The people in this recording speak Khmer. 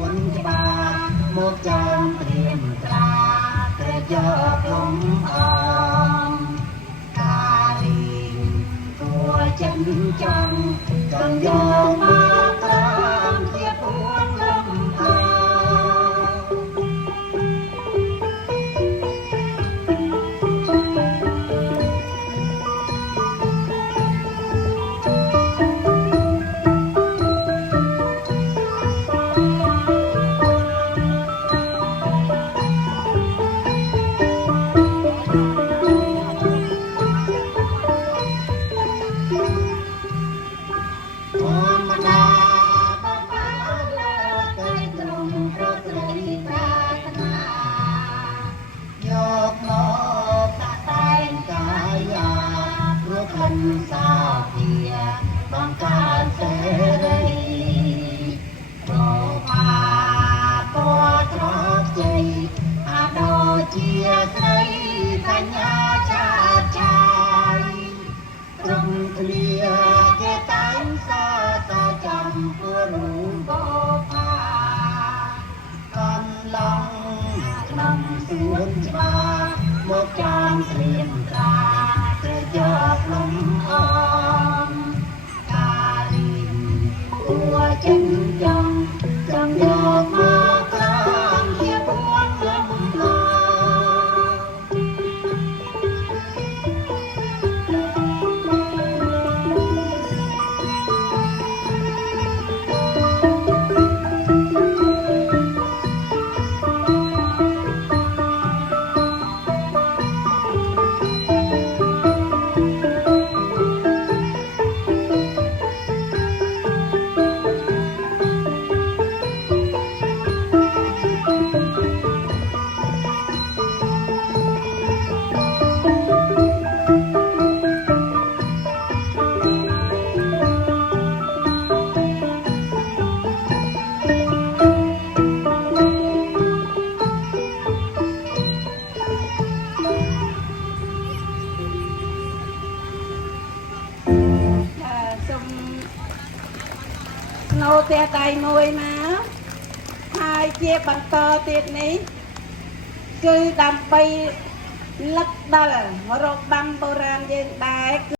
วนច្បាមកចាំព្រៀមត្រាក្រយកលំអងការីគួរចិនចង់ចង់យកមកក្រោមជាពួនលំអង សាភាបង្កើនសេរីប្រមាពណ៌ត្រកជ័យអាដូចជាស្រីកញ្ញាចាចាយត្រង់គ្នាគេតែងសរសើរចំពោះរូបបផាកំឡុងក្នុងសួនច្បារមកចាំត្រៀមត្រាប្រយកលំអងការីគួរចិនចង់ចង់យកមកក្រោមជាពួនលំអង โนเตียไตมวยนะhai chia bằng tơ tiệt ní cứ đâm bay lắc đà rộp băm bồ ràng dân đại